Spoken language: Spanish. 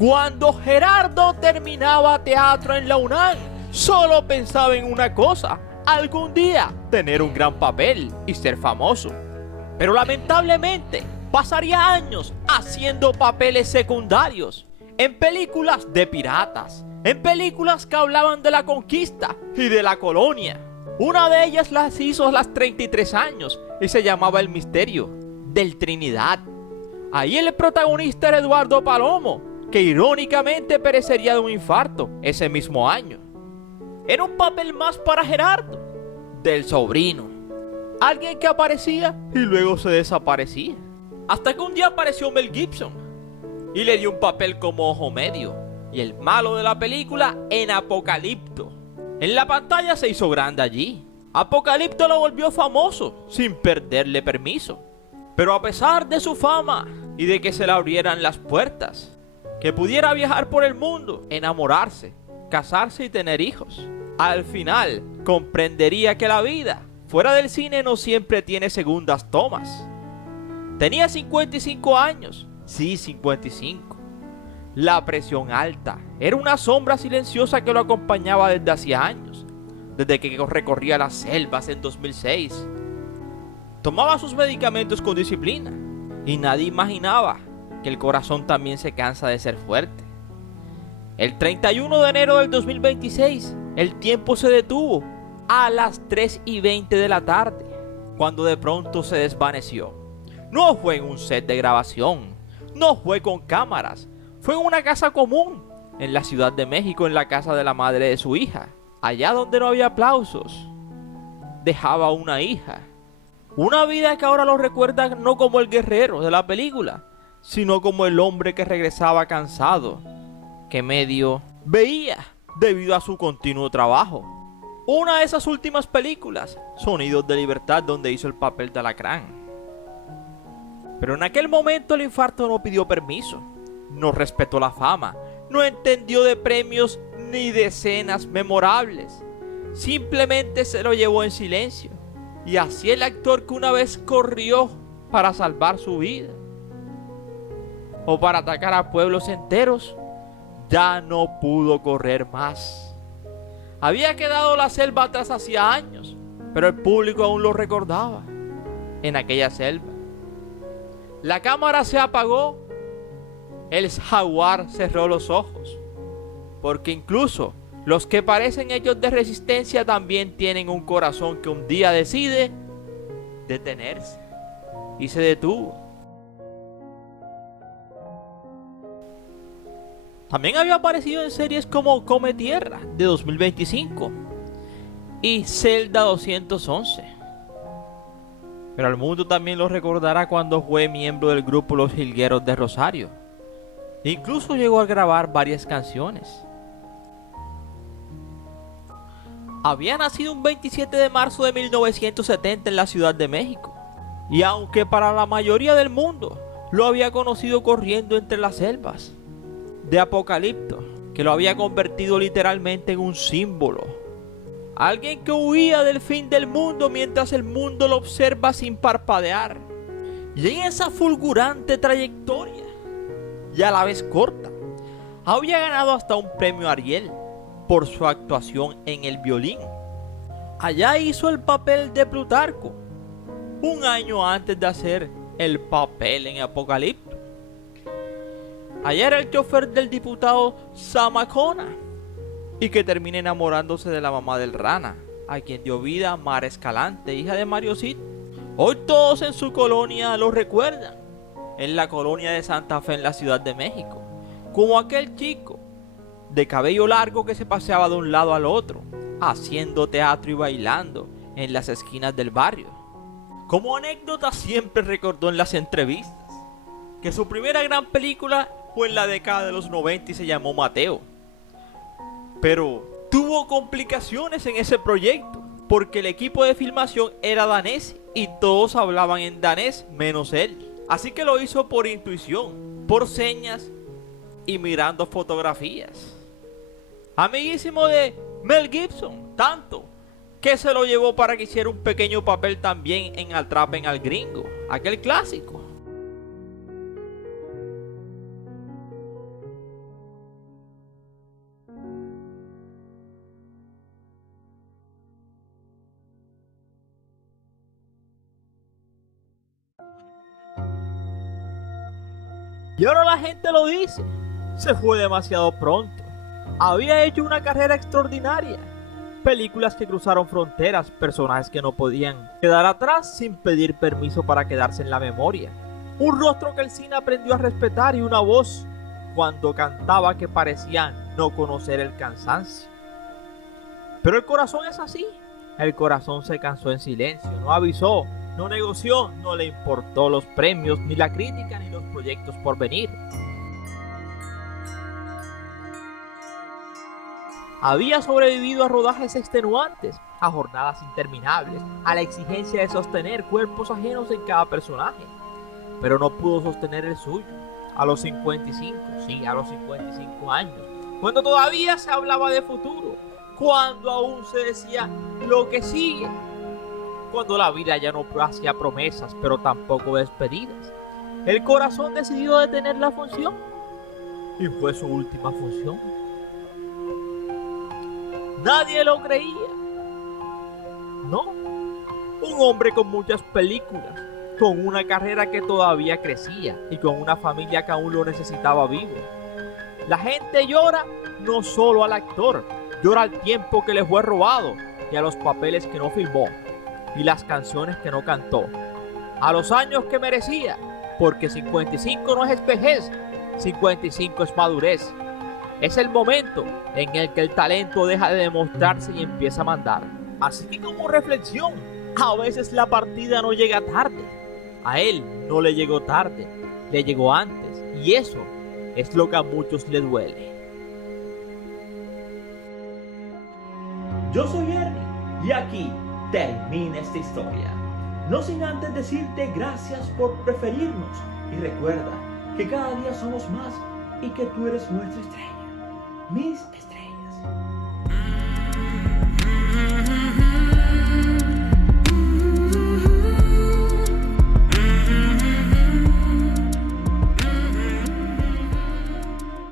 Cuando Gerardo terminaba teatro en la UNAM, solo pensaba en una cosa: algún día tener un gran papel y ser famoso. Pero lamentablemente pasaría años haciendo papeles secundarios, en películas de piratas, en películas que hablaban de la conquista y de la colonia. Una de ellas las hizo a los 33 años y se llamaba El misterio del Trinidad. Ahí el protagonista era Eduardo Palomo, que irónicamente perecería de un infarto ese mismo año. Era un papel más para Gerardo, del sobrino. Alguien que aparecía y luego se desaparecía. Hasta que un día apareció Mel Gibson y le dio un papel como Ojo Medio y el malo de la película en Apocalipto. En la pantalla se hizo grande allí. Apocalipto lo volvió famoso sin perderle permiso. Pero a pesar de su fama y de que se le abrieran las puertas, que pudiera viajar por el mundo, enamorarse, casarse y tener hijos, al final comprendería que la vida fuera del cine no siempre tiene segundas tomas. Tenía 55 años, sí, 55. La presión alta era una sombra silenciosa que lo acompañaba desde hacía años, desde que recorría las selvas en 2006. Tomaba sus medicamentos con disciplina y nadie imaginaba que el corazón también se cansa de ser fuerte. El 31 de enero del 2026, el tiempo se detuvo a las 3:20 de la tarde, cuando de pronto se desvaneció. No fue en un set de grabación, no fue con cámaras, fue en una casa común, en la Ciudad de México, en la casa de la madre de su hija. Allá donde no había aplausos, dejaba una hija. Una vida que ahora lo recuerda no como el guerrero de la película, sino como el hombre que regresaba cansado, que medio veía debido a su continuo trabajo. Una de esas últimas películas, Sonidos de Libertad, donde hizo el papel de Alacrán. Pero en aquel momento el infarto no pidió permiso, no respetó la fama, no entendió de premios ni de escenas memorables. Simplemente se lo llevó en silencio. Y así el actor que una vez corrió para salvar su vida o para atacar a pueblos enteros, ya no pudo correr más. Había quedado la selva atrás hacía años, pero el público aún lo recordaba. En aquella selva la cámara se apagó, el jaguar cerró los ojos, porque incluso los que parecen hechos de resistencia también tienen un corazón que un día decide detenerse. Y se detuvo. También había aparecido en series como Come Tierra, de 2025, y Celda 211. Pero el mundo también lo recordará cuando fue miembro del grupo Los Jilgueros de Rosario. Incluso llegó a grabar varias canciones. Había nacido un 27 de marzo de 1970 en la Ciudad de México. Y aunque para la mayoría del mundo lo había conocido corriendo entre las selvas de Apocalipto, que lo había convertido literalmente en un símbolo. Alguien que huía del fin del mundo mientras el mundo lo observa sin parpadear. Y en esa fulgurante trayectoria, y a la vez corta, había ganado hasta un premio Ariel por su actuación en El violín. Allá hizo el papel de Plutarco, un año antes de hacer el papel en Apocalipto. Allá era el chofer del diputado Zamacona, y que termina enamorándose de la mamá del Rana, a quien dio vida Mara Escalante, hija de Mario Cid. Hoy todos en su colonia lo recuerdan, en la colonia de Santa Fe en la Ciudad de México, como aquel chico de cabello largo que se paseaba de un lado al otro, haciendo teatro y bailando en las esquinas del barrio. Como anécdota siempre recordó en las entrevistas que su primera gran película fue en la década de los 90 y se llamó Mateo. Pero tuvo complicaciones en ese proyecto porque el equipo de filmación era danés y todos hablaban en danés menos él. Así que lo hizo por intuición, por señas y mirando fotografías. Amiguísimo de Mel Gibson, tanto que se lo llevó para que hiciera un pequeño papel también en Atrapen al Gringo, aquel clásico. Y ahora la gente lo dice. Se fue demasiado pronto. Había hecho una carrera extraordinaria. Películas que cruzaron fronteras, personajes que no podían quedar atrás sin pedir permiso para quedarse en la memoria. Un rostro que el cine aprendió a respetar y una voz cuando cantaba que parecían no conocer el cansancio. Pero el corazón es así. El corazón se cansó en silencio, no avisó, no negoció, no le importó los premios, ni la crítica, ni los proyectos por venir. Había sobrevivido a rodajes extenuantes, a jornadas interminables, a la exigencia de sostener cuerpos ajenos en cada personaje. Pero no pudo sostener el suyo. A los 55, sí, a los 55 años, cuando todavía se hablaba de futuro, cuando aún se decía lo que sigue, cuando la vida ya no hacía promesas, pero tampoco despedidas. El corazón decidió detener la función, y fue su última función. Nadie lo creía. No, un hombre con muchas películas, con una carrera que todavía crecía y con una familia que aún lo necesitaba vivo. La gente llora no solo al actor, llora al tiempo que le fue robado y a los papeles que no filmó y las canciones que no cantó, a los años que merecía, porque 55 no es vejez, 55 es madurez. Es el momento en el que el talento deja de demostrarse y empieza a mandar. Así que como reflexión, a veces la partida no llega tarde. A él no le llegó tarde, le llegó antes. Y eso es lo que a muchos les duele. Yo soy Ernie y aquí termina esta historia. No sin antes decirte gracias por preferirnos. Y recuerda que cada día somos más y que tú eres nuestra estrella. Mis estrellas.